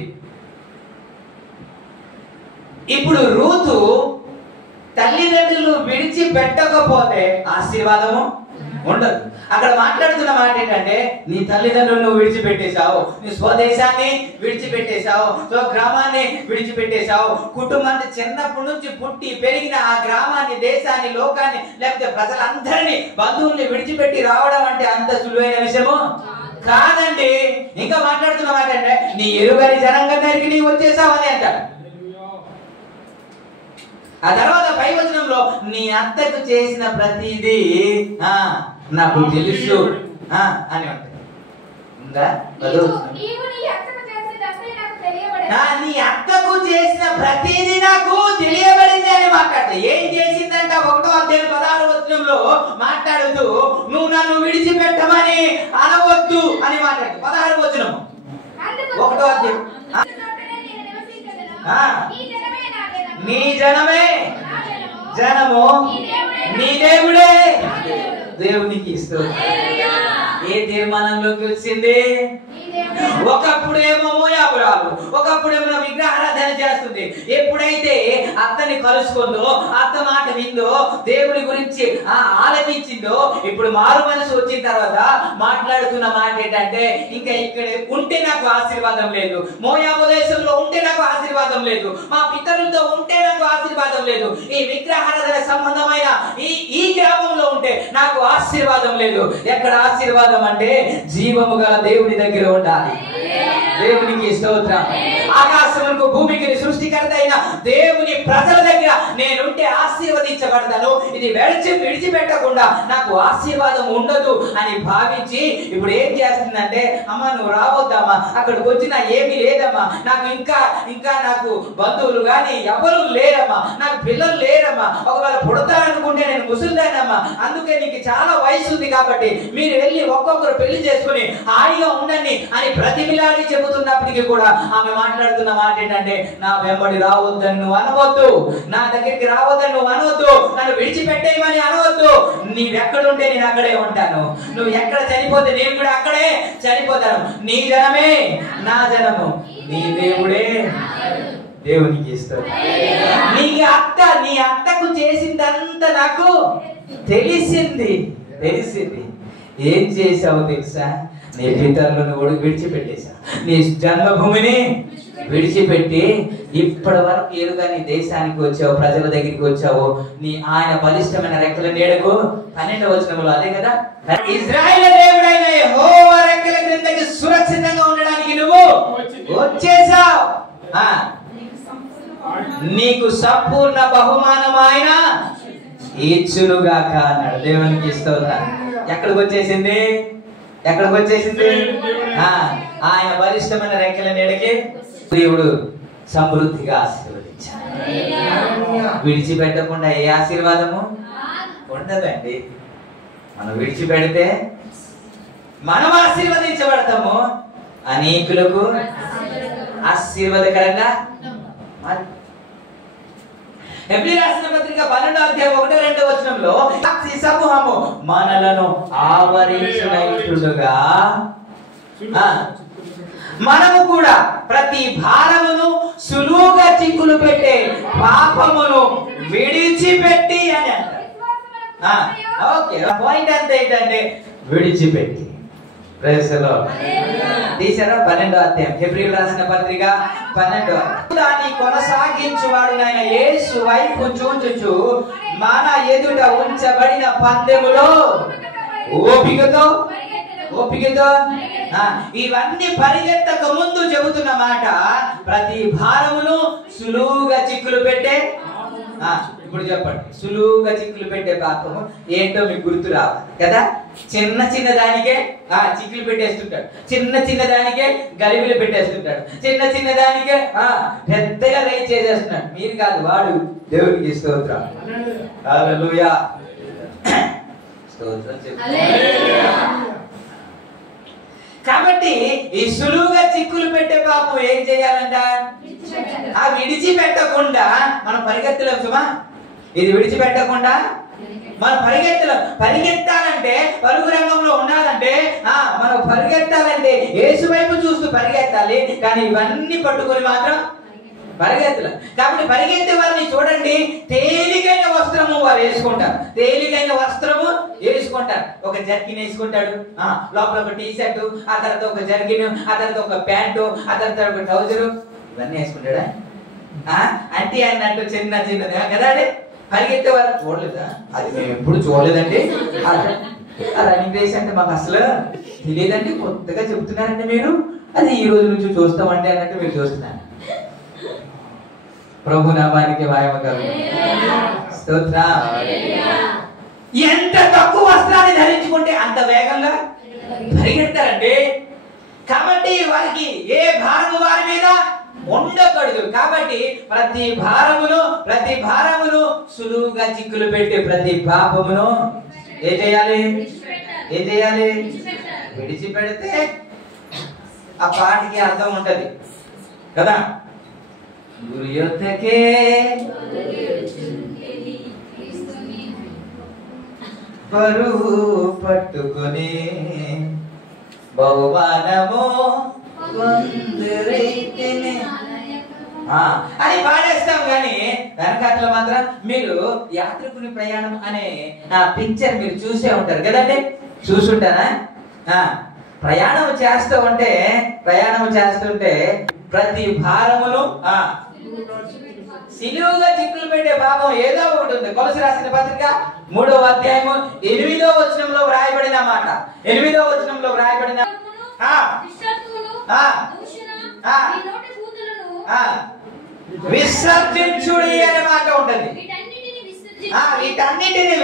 ఇప్పుడు రూతు తల్లిదండ్రులు విడిచిపెట్టకపోతే ఆశీర్వాదము ఉండదు. అక్కడ మాట్లాడుతున్న మాట ఏంటంటే, నీ తల్లిదండ్రులను నువ్వు విడిచిపెట్టేశావు, నీ స్వదేశాన్ని విడిచిపెట్టేశావు, గ్రామాన్ని విడిచిపెట్టేశావు, కుటుంబాన్ని చిన్నప్పటి నుంచి పుట్టి పెరిగిన ఆ గ్రామాన్ని, దేశాన్ని, లోకాన్ని, లేకపోతే ప్రజలందరినీ, బంధువుల్ని విడిచిపెట్టి రావడం అంటే అంత సులువైన విషయము కాదండి. ఇంకా మాట్లాడుతున్న మాట అంటే, నీ ఎరుగని జనాంగం దగ్గరికి నీవు వచ్చేసావు అని అంటాడు. ఆ తర్వాత పై వచనంలో నీ అత్తకు చేసిన ప్రతిదీ నాకు తెలుసు అని ఉంటుంది. నీ అత్తకు చేసిన ప్రతిదీ నాకు తెలియబడింది అని మాట్లాడతా. ఏం చేసిందంట? 1వ అధ్యాయం 16వ వచనంలో మాట్లాడుతూ, నువ్వు నన్ను విడిచిపెట్టమని అనవద్దు అని మాట్లాడు. 16వ వచనం 1వ అధ్యాయం నీ జనమే జనము, నీ దేవుడే దేవునికి ఇస్తుంది. ఏ తీర్మానంలోకి వచ్చింది? ఒకప్పుడేమో మోయాబురాలు, ఒకప్పుడేమో విగ్రహారాధన చేస్తుంది. ఎప్పుడైతే అత్తని కలుసుకుందో, అత్త మాట విందో, దేవుడి గురించి ఆలోచించిందో, ఇప్పుడు మారు మనసు వచ్చిన తర్వాత మాట్లాడుతున్న మాట ఏంటంటే, ఇంకా ఇక్కడ ఉంటే నాకు ఆశీర్వాదం లేదు, మోయాబు దేశంలో ఉంటే నాకు ఆశీర్వాదం లేదు, మా పితరులతో ఉంటే నాకు ఆశీర్వాదం లేదు, ఈ విగ్రహారాధన సంబంధమైన ఈ గ్రామంలో ఉంటే నాకు ఆశీర్వాదం లేదు. ఎక్కడ ఆశీర్వాదం అంటే జీవము గల దేవుని దగ్గర ఉండాలి. దేవునికి స్తోత్రం. ఆకాశములకు భూమికి సృష్టికర్త అయిన దేవుని ప్రజల దగ్గర నేనుంటే ఆశీర్వదించబడతాను. ఇది విడిచిపెట్టకుండా నాకు ఆశీర్వాదం ఉండదు అని భావించి ఇప్పుడు ఏం చేస్తుందంటే, అమ్మా నువ్వు రావద్దమ్మా, అక్కడికి వచ్చినా ఏమీ లేదమ్మా, నాకు ఇంకా నాకు బంధువులు గాని ఎవరు లేరమ్మా, నాకు పిల్లలు లేరమ్మా, ఒకవేళ పుడతారనుకుంటే నేను ముసలిదానమ్మా, అందుకే నీకు చాలా వయసు ఉంది కాబట్టి మీరు వెళ్ళి ఒక్కొక్కరు పెళ్లి చేసుకుని హాయిగా ఉండండి అని ప్రతిమిలాడి చెబుతున్నప్పటికీ కూడా ఆమె మాట్లాడుతున్న మాట ఏంటంటే, నా వెంబడి రావద్దని నువ్వు అనవద్దు, నా దగ్గరికి రావద్దని నువ్వు అనవద్దు, నన్ను విడిచిపెట్టేయమని అనవద్దు, నీవెక్కడుంటే నేను అక్కడే ఉంటాను, నువ్వు ఎక్కడ చనిపోతే నేను కూడా అక్కడే చనిపోతాను, నీ జనమే నా జనము, నీ దేవుడే దేవునికి ఇస్తాడు. నీ అత్తకు చేసిందంతా నాకు తెలిసింది. ఏం చేసావు తెలుసా? నీ పితరులను విడిచిపెట్టేశా, నీ జన్మభూమిని విడిచిపెట్టి ఇప్పటి వరకు ఎరుగని దేశానికి వచ్చావు, ప్రజల దగ్గరికి వచ్చావు. ఆయన బలిష్టమైన రెక్కల నీడకు 12వ వచనంలో అదే కదా, ఇశ్రాయేలు దేవుడైన యెహోవా రెక్కల క్రిందకి సురక్షితంగా ఉండడానికి నువ్వు వచ్చేసావు. నీకు సంపూర్ణ బహుమానం ఆయన ఇచ్చునుగాక అన్నాడు. దేవునికి స్తోత్రం. ఎక్కడికి వచ్చేసింది? ఆయన బలిష్టమైన రెక్కల నీడకి దేవుడు సమృద్ధిగా ఆశీర్వదించాడు. విడిచిపెట్టకుండా ఏ ఆశీర్వాదము ఉండదండి. మనం విడిచిపెడితే మనం ఆశీర్వదించబడతాము, అనేకులకు ఆశీర్వాదకరంగా. హెబ్రీ రాసిన పత్రిక 12వ అధ్యాయం 1-2 వచనంలో సమూహము మనలను ఆవరించినట్లుగా మనము కూడా ప్రతి భారమును సులువుగా చిక్కులు పెట్టే పాపమును విడిచిపెట్టి అని అంటారు. ఓకే, పాయింట్ అంతా ఏంటంటే విడిచిపెట్టి. తీసారా? 12వ అధ్యాయం హెబ్రీయులకు రాసిన పత్రిక 12వ. దాన్ని కొనసాగించువాడు నాయన యేసు వైపు చూచుచు మన ఎదుట ఉంచబడిన పందెములో ఓపికతో ఇవన్నీ పరిగెత్తక ముందు చెబుతున్న మాట, ప్రతి భారమును సులువుగా చిక్కులు పెట్టే. ఇప్పుడు చెప్పండి, సులువుగా చిక్కులు పెట్టే పాపము ఏంటో మీకు గుర్తు రావాలి కదా. చిన్న దానికే చిక్కులు పెట్టేస్తుంటాడు, చిన్న దానికే గలిబిలు పెట్టేస్తుంటాడు, చిన్న దానికే పెద్దగా రైట్ చేసేస్తున్నాడు. మీరు కాదు, వాడు. దేవుడికి స్తోత్రం. హల్లెలూయా. స్తోత్రం చెప్పు. కాబట్టి ఈ సులువుగా చిక్కులు పెట్టే పాపం ఏం చేయాలంట? విడిచిపెట్టకుండా మనం పరిగెత్తలేం సుమా. ఇది విడిచిపెట్టకుండా మనం పరిగెత్తాలంటే, పరుగు రంగంలో ఉండాలంటే, మనం పరిగెత్తాలంటే యేసు వైపు చూస్తూ పరిగెత్తాలి. కానీ ఇవన్నీ పట్టుకొని మాత్రం పరిగెత్తలే. కాబట్టి పరిగెత్తే వారిని చూడండి, తేలికైన వస్త్రము వారు వేసుకుంటారు, తేలికైన వస్త్రము వేసుకుంటారు. ఒక జర్కిన్ వేసుకుంటాడు, లోపల ఒక టీ షర్ట్, ఆ తర్వాత ఒక జర్కిన్, ఆ తర్వాత ఒక ప్యాంటు, ఆ తర్వాత ఒక ట్రౌజరు, ఇవన్నీ వేసుకుంటాడా? అంటే అన్నట్టు చిన్నది కదా. అదే పరిగెత్తే వారు చూడలేదా? అది మేము ఎప్పుడు చూడలేదండి. రన్నింగ్ రేస్ అంటే మాకు అసలు తెలియదండి, కొత్తగా చెప్తున్నారండి మీరు. అది ఈ రోజు నుంచి చూస్తామండి అన్నట్టు మీరు చూస్తున్నారు. ప్రభు నామానికి మహిమ కలుగును. స్తోత్రం. ఎంత తక్కువ వస్త్రాన్ని ధరించుకుంటే అంత వేగంగా పరిగెడతారండి. కాబట్టి వారికి ఏ భారము వారి మీద ఉండకూడదు. కాబట్టి ప్రతి భారమును సులువుగా చిక్కులు పెట్టి ప్రతి పాపమును ఏం చేయాలి? విడిచిపెడితే ఆ పాటికి అర్థం ఉంటది కదా. గురు యొద్దకే పరువు పట్టుకొని బహుమానము అని పాడేస్తాం కానీ వెనకాతల మాత్రం మీరు యాత్రికుని ప్రయాణం అనే పిక్చర్ మీరు చూసే ఉంటారు కదండి, చూసుంటారా? ప్రయాణం చేస్తుంటే ప్రతి భారమును సిలువుగా చిక్కులు పెట్టే పాపం ఏదో ఒకటి ఉంది. కొలసి రాసిన పత్రిక 3వ అధ్యాయము 8వ వచనంలో వ్రాయబడిన మాట, 8వ వచనంలో వ్రాయబడిన విసర్జించుడి అనే మాట ఉంటుంది. వీటన్నిటిని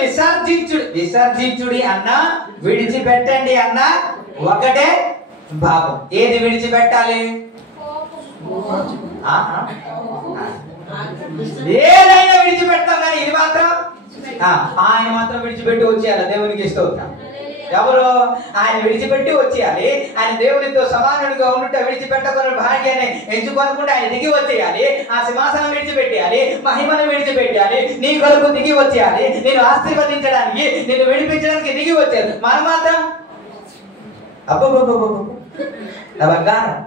విసర్జించుడి అన్న విడిచిపెట్టండి అన్న ఒకటే భావం. ఏది విడిచిపెట్టాలి? ఏదైనా విడిచిపెడతాం కానీ ఇది మాత్రం ఆయన మాత్రం విడిచిపెట్టి వచ్చేయాలి. దేవునికి స్తోత్రం. ఎవరు? ఆయన విడిచిపెట్టి వచ్చేయాలి. ఆయన దేవునితో సమానుడిగా ఉండుట విడిచిపెట్టకున్న భాగ్యాన్ని ఎంచుకోనుకుంటే ఆయన దిగి వచ్చేయాలి. ఆ సింహాసనం విడిచిపెట్టేయాలి, మహిమను విడిచిపెట్టాలి, నీ కొరకు దిగి వచ్చేయాలి, నేను ఆశీర్వదించడానికి, నేను విడిపించడానికి దిగి వచ్చేయాలి. మనం మాత్రం బంగారం.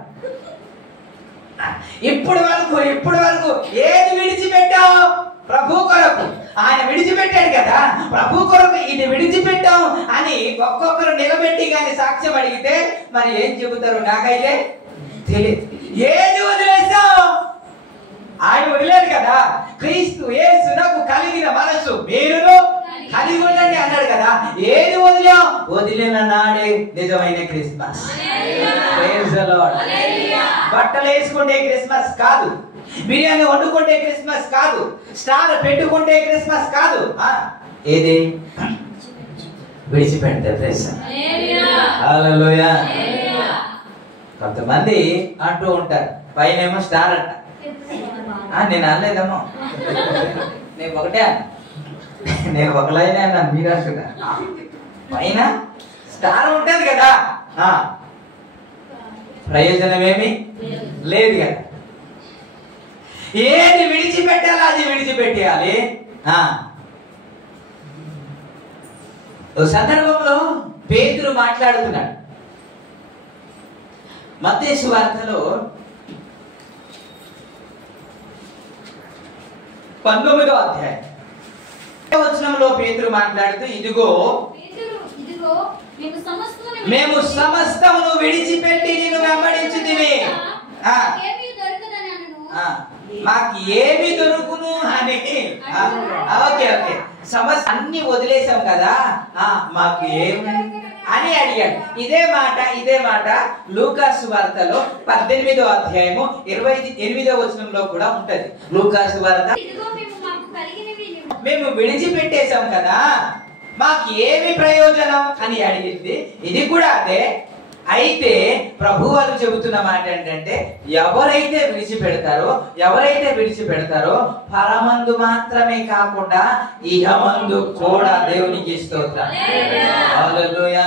ఇప్పుడు వరకు ఏది విడిచిపెట్టావు? ప్రభు కొరకు. ఆయన విడిచిపెట్టాడు కదా, ప్రభు కొరకు ఇది విడిచిపెట్టాం అని ఒక్కొక్కరు నిలబెట్టి కానీ సాక్ష్యం అడిగితే మరి ఏం చెబుతారు నాకైతే తెలియదు. ఏది వదిలేసావు? ఆయన వదిలేడు కదా. క్రీస్తు యేసునకు కలిగిన మనసు మీరును కలిగి ఉండండి అన్నాడు కదా. ఏది వదిలిన నాడే నిజమైన క్రిస్మస్. Praise the lord. బట్టలు వేసుకుంటే క్రిస్మస్ కాదు, బిర్యానీ వండుకుంటే క్రిస్మస్ కాదు, స్టార్ పెట్టుకుంటే క్రిస్మస్ కాదు. ఏది విడిచిపెడితే హల్లెలూయా. కొంతమంది అంటూ ఉంటారు పైనేమో స్టార్ అంట. నేను అనలేదమ్మో, నేను ఒక లైన్ అన్నాను, మీరు అంటున్నారు పైన స్టార్ ఉంటది కదా, ప్రయోజనమేమి లేదు కదా. ఏది విడిచిపెట్టాలో అది విడిచిపెట్టేయాలి. సందర్భంలో పేతురు మాట్లాడుతున్నాడు. మత్తయి సువార్తలో 19వ అధ్యాయం వచనంలో పేతురు మాట్లాడుతూ ఇదిగో మేము సమస్తమును విడిచిపెట్టి నిన్ను వెంబడించితిమి, మాకు ఏమి దొరుకును అని. ఓకే సమస్య అన్ని వదిలేసాం కదా, మాకు ఏమి అని అడిగాడు. ఇదే మాట లూకా సువార్తలో 18వ అధ్యాయము 28వ వచనంలో కూడా ఉంటది. లూకా సువార్త మేము విడిచిపెట్టేశాం కదా, మాకు ఏమి ప్రయోజనం అని అడిగింది. ఇది కూడా అదే. అయితే ప్రభు వారు చెబుతున్న మాట ఏంటంటే ఎవరైతే విడిచిపెడతారో పరమందు మాత్రమే కాకుండా ఇహమందు కూడా దేవునికి స్తోత్రం. హల్లెలూయా.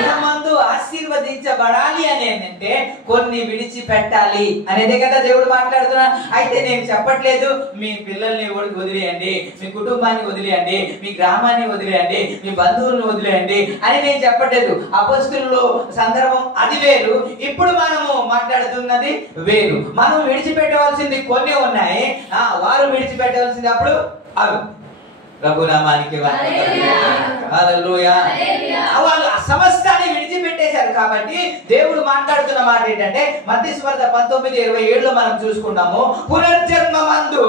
ఇహమందు ఆశీర్వదించబడాలి అని ఏంటంటే కొన్ని విడిచిపెట్టాలి అనేదే కదా దేవుడు మాట్లాడుతున్నాడు. అయితే నేను చెప్పట్లేదు మీ పిల్లల్ని వదిలేయండి, మీ కుటుంబాన్ని వదిలేయండి, మీ గ్రామాన్ని వదిలేయండి, మీ బంధువులను వదిలేయండి అని నేను చెప్పట్లేదు. అపొస్తలుల సందర్భం అది వేరు, ఇప్పుడు మనము మాట్లాడుతున్నది వేరు. మనం విడిచిపెట్టవలసింది కొన్ని ఉన్నాయి, వారు విడిచిపెట్టవలసింది అప్పుడు అవి. ప్రభునామానికి హల్లెలూయా. వాళ్ళు సమస్తాన్ని విడిచిపెట్టేశారు కాబట్టి దేవుడు మాట్లాడుతున్న మాట ఏంటంటే మత్తయి సువార్త 19:27లో మనం చూసుకున్నాము. పునర్జన్మమందు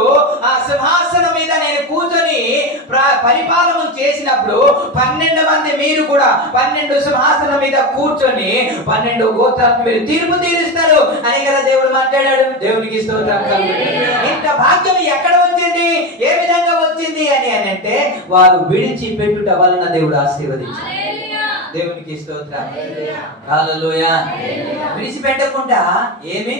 ఆ సింహాసనం మీద నేను కూర్చొని పరిపాలన చేసినప్పుడు 12 మంది మీరు కూడా 12 సింహాసనం మీద కూర్చొని 12 గోత్రాలకు మీరు తీర్పు తీరుస్తారు అని కదా దేవుడు మాట్లాడాడు. దేవునికి స్తోత్రం. ఇంత భాగ్యం ఎక్కడ వచ్చింది, ఏ విధంగా వచ్చింది అని అంటే వారు విడిచిపెట్టుట వలన దేవుడు ఆశీర్వదించాడు. దేవునికి స్తోత్రం. హల్లెలూయా. విడిచిపెట్టకుండా ఏమి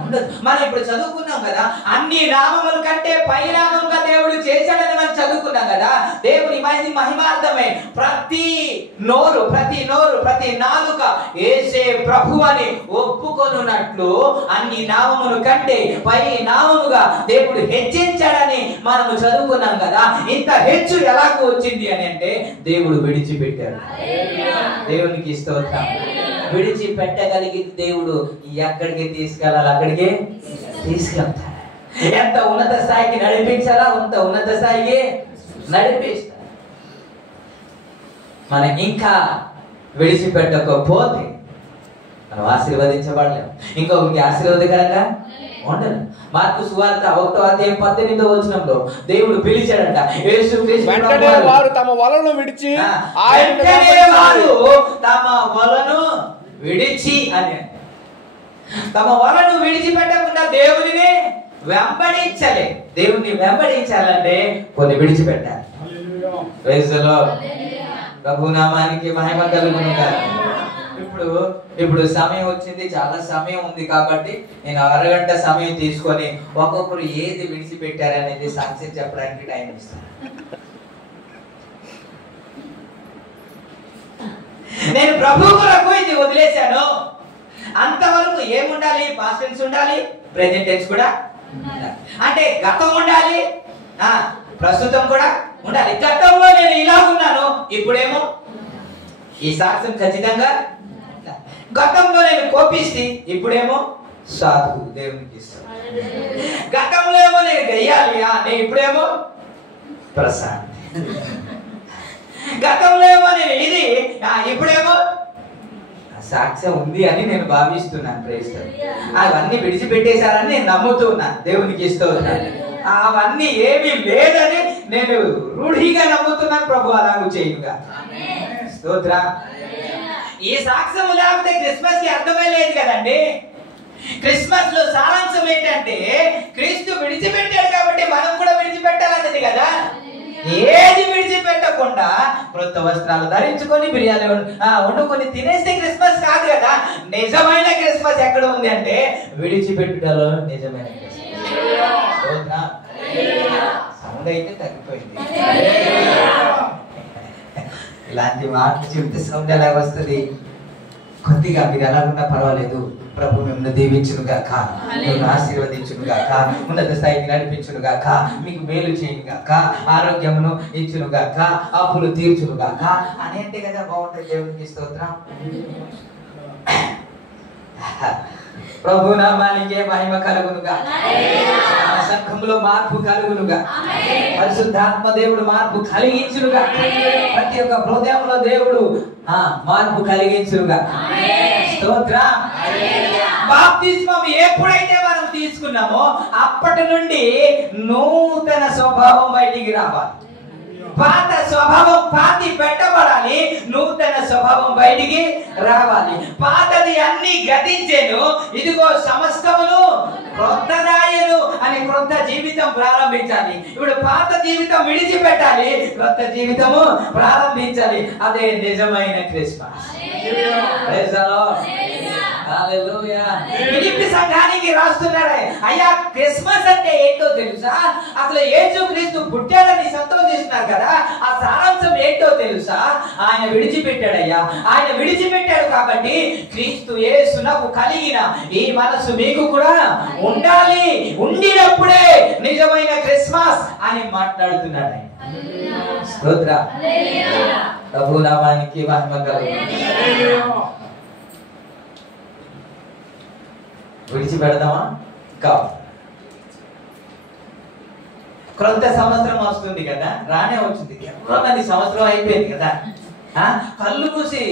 ఉండదు. మనం ఇప్పుడు చదువుకున్నాం కదా, అన్ని నామముల కంటే పై నామముగా దేవుడు చేశాడని మనం చదువుకున్నాం కదా. దేవుని మహిమార్థమే ప్రతి నోరు ప్రతి నాలుక యేసే ప్రభు అని ఒప్పుకొనున్నట్లు అన్ని నామముల కంటే పై నామముగా దేవుడు హెచ్చించాడని మనము చదువుకున్నాం కదా. ఇంత హెచ్చు ఎలాగో వచ్చింది అని అంటే దేవుడు విడిచిపెట్టాడు. దేవునికి స్తోత్రం. విడిచిపెట్టగలిగి దేవుడు ఎక్కడికి తీసుకెళ్ళాలి అక్కడికి తీసుకెళ్తాడు. ఎంత ఉన్నత స్థాయికి నడిపించాలా అంత ఉన్నత స్థాయికి నడిపిస్తాడు. మనం ఇంకా విడిచిపెట్టకపోతే మనం ఆశీర్వదించబడలేము, ఇంకొకరికి ఆశీర్వాదకరంగా ఉండదు. మార్కు సువార్త 1:18 దేవుడు పిలిచాడంట. వారు తమ వలను విడిచి అని, తమ వలను విడిచిపెట్టకుండా దేవుని వెంబడించలే. దేవుని వెంబడించాలంటే కొన్ని విడిచిపెట్టాలి. ప్రభునామానికి మహిమ కలుగును గాక. ఇప్పుడు సమయం వచ్చింది, చాలా సమయం ఉంది కాబట్టి నేను అరగంట సమయం తీసుకొని ఒక్కొక్కరు ఏది విడిచిపెట్టారనేది సాక్ష్యం చెప్పడానికి టైం ఇస్తాను. నేను ప్రభు కొరకు ఇది వదిలేశాను. అంతవరకు ఏముండాలి? పాస్ట్ టెన్స్ ఉండాలి, ప్రెజెంట్ టెన్స్ కూడా ఉండాలి. అంటే గతం ఉండాలి, ప్రస్తుతం కూడా ఉండాలి. గతంలో నేను ఇలా ఉన్నాను, ఇప్పుడేమో ఈ సాక్ష్యం ఖచ్చితంగా. గతంలో నేను కోపిస్తే ఇప్పుడేమో సాధువు, దేవునికి ఇస్తాను. గతంలో ఏమో నేను గయ్యాలి, నేను ఇప్పుడేమో ప్రశాంతి. గతంలో ఏమో నేను ఇది, ఇప్పుడేమో సాక్ష్యం ఉంది అని నేను భావిస్తున్నాను. ప్రేస్తూ అవన్నీ విడిచిపెట్టేశారని నేను నమ్ముతున్నాను. దేవునికి ఇస్తున్నాను. అవన్నీ ఏమీ లేదని నేను రూఢిగా నమ్ముతున్నాను. ప్రభు అలాగూ చేయుగా. స్తోత్ర. ఈ సాక్ష్యం లేకపోతే క్రిస్మస్ కి అర్థమే లేదు కదండి. క్రిస్మస్ లో సారాంశం ఏంటంటే క్రీస్తు విడిచిపెట్టాడు కాబట్టి మనం కూడా విడిచిపెట్టాలన్నది కదా. ఏది విడిచిపెట్టకుండా క్రొత్త వస్త్రాలు ధరించుకొని బిర్యానీ వండుకొని తినేస్తే క్రిస్మస్ కాదు కదా. నిజమైన క్రిస్మస్ ఎక్కడ ఉంది అంటే విడిచిపెట్టుటలో నిజమైన క్రిస్మస్. సౌండ్ అయితే తగ్గిపోయింది. ఇలాంటి మాటలు చెబితే సౌండ్ ఎలా వస్తుంది? కొద్దిగా మీరు ఎలాగున్నా పర్వాలేదు. ప్రభు మిమ్మల్ని దీవించును గాక, మిమ్మల్ని ఆశీర్వదించును గాక, ఉన్నత స్థాయికి నడిపించును గాక, మీకు మేలు చేయను గాక, ఆరోగ్యమును ఇచ్చును గాక, అప్పులు తీర్చును గాక అని అంటే కదా బాగుంటుంది. దేవునికి స్తోత్రం. ప్రభు నామానికే మహిమ కలుగునుగా. సంఘంలో మార్పు కలుగునుగా. పరిశుద్ధాత్మ దేవుడు మార్పు కలిగించునుగా. ప్రతి ఒక్క హృదయంలో దేవుడు మార్పు కలిగించునుగా. స్తోత్రం. బాప్తిస్మం ఎప్పుడైతే మనం తీసుకున్నామో అప్పటి నుండి నూతన స్వభావం బయటికి రావాలి. పాత స్వభావం పాతి పెట్టబడాలి, నూతన స్వభావం బయటికి రావాలి. పాతది అన్ని గతించెను, ఇదిగో సమస్తమును క్రొత్తదాయను అని క్రొత్త జీవితం ప్రారంభించాలి. ఇప్పుడు పాత జీవితం విడిచిపెట్టాలి, క్రొత్త జీవితము ప్రారంభించాలి. అదే నిజమైన క్రిస్మస్. ఫిలిప్పీ సంఘానికి రాస్తున్నాడు, అయ్యా క్రిస్మస్ అంటే ఏంటో తెలుసా? అసలు యేసుక్రీస్తు పుట్టాడని సంతోషిస్తున్నారు కదా, ఆ సారాంశం ఏంటో తెలుసా? ఆయన విడిచిపెట్టాడయ్యా. ఆయన విడిచిపెట్టాడు కాబట్టి క్రీస్తు యేసునకు కలిగిన ఈ మనసు మీకు కూడా ఉండాలి. ఉండినప్పుడే నిజమైన క్రిస్మస్ అని మాట్లాడుతున్నాడు. స్తోత్ర. ప్రభు నామానికి మహిమ కలుగును. విడిచిపెడదామా? కాదు. క్రొత్త సంవత్సరం వస్తుంది కదా, రానే వచ్చింది. ఎవరన్నది సంవత్సరం అయిపోయింది కదా. కళ్ళు మూసి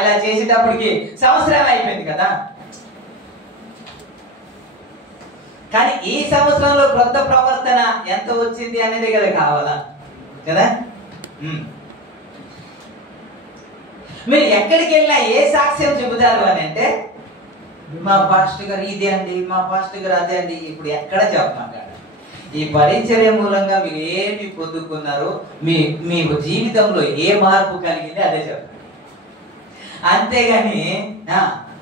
ఇలా చేసేటప్పటికి సంవత్సరం అయిపోయింది కదా. కానీ ఈ సంవత్సరంలో క్రొత్త ప్రవర్తన ఎంత వచ్చింది అనేది కదా కావాలా కదా. మీరు ఎక్కడికి వెళ్ళినా ఏ సాక్ష్యం చెబుతారు అని అంటే, మా పాస్టర్ గారు ఇదే అండి, మా పాస్టర్ గారు అదే అండి. ఇప్పుడు ఎక్కడ చెప్పమంటాడు? ఈ పరిచర్య మూలంగా మీరు ఏమి పొందుకున్నారో, మీ జీవితంలో ఏ మార్పు కలిగింది అదే చెప్పండి. అంతేగాని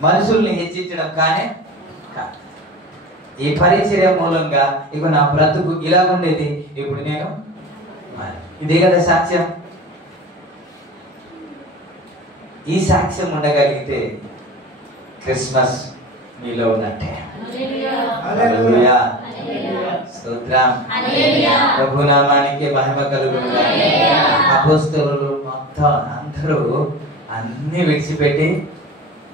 మనుషుల్ని హెచ్చించడం కానీ కాదు. ఈ పరిచర్య మూలంగా ఇక నా బ్రతుకు ఇలా ఉండేది, ఇప్పుడు నేను ఇదే కదా సాక్ష్యం. ఈ సాక్ష్యం ఉండగలిగితే క్రిస్మస్ మీలో ఉన్నట్టే. హల్లెలూయా, స్తోత్రం, ప్రభునామానికి మహిమ కలుగును. అపోస్తలులు మొత్తం అందరూ అన్ని విడిచిపెట్టి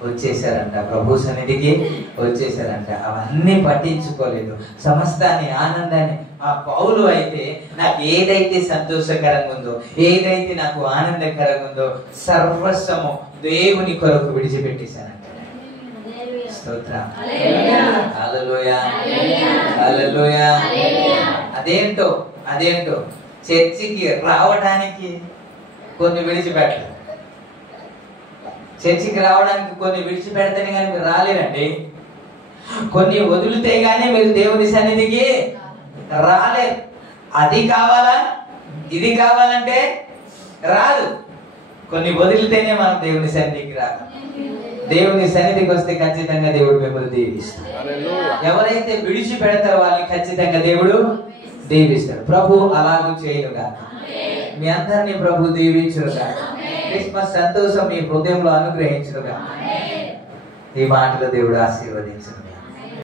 వచ్చేసారంట, ప్రభు సన్నిధికి వచ్చేసారంట. అవన్నీ పట్టించుకోలేదు, సమస్తాన్ని ఆనందాన్ని. ఆ పౌలు అయితే నాకు ఏదైతే సంతోషకరంగా ఉందో, ఏదైతే నాకు ఆనందకరంగా ఉందో సర్వస్వము దేవుని కొరకు విడిచిపెట్టేశానంట. స్తోత్రం, హల్లెలూయా, హల్లెలూయా. అదేంటో చర్చికి రావడానికి కొన్ని విడిచిపెట్టలేదు. చర్చికి రావడానికి కొన్ని విడిచిపెడితేనే కానీ మీరు రాలేరండి. కొన్ని వదిలితే గానీ మీరు దేవుని సన్నిధికి రాలేరు. అది కావాలా ఇది కావాలంటే రాదు. కొన్ని వదిలితేనే మనం దేవుని సన్నిధికి రాదు. దేవుని సన్నిధికి వస్తే ఖచ్చితంగా దేవుడు మిమ్మల్ని దీవిస్తాడు. ఎవరైతే విడిచిపెడతారో వాళ్ళని ఖచ్చితంగా దేవుడు దీవిస్తాడు. ప్రభు అలాగూ చేయనుగా. మీ అందరినీ ప్రభు దీవించునుగా. క్రిస్మస్ సంతోషం మీ హృదయంలో అనుగ్రహించునుగా. ఈ మాటలో దేవుడు ఆశీర్వదించును.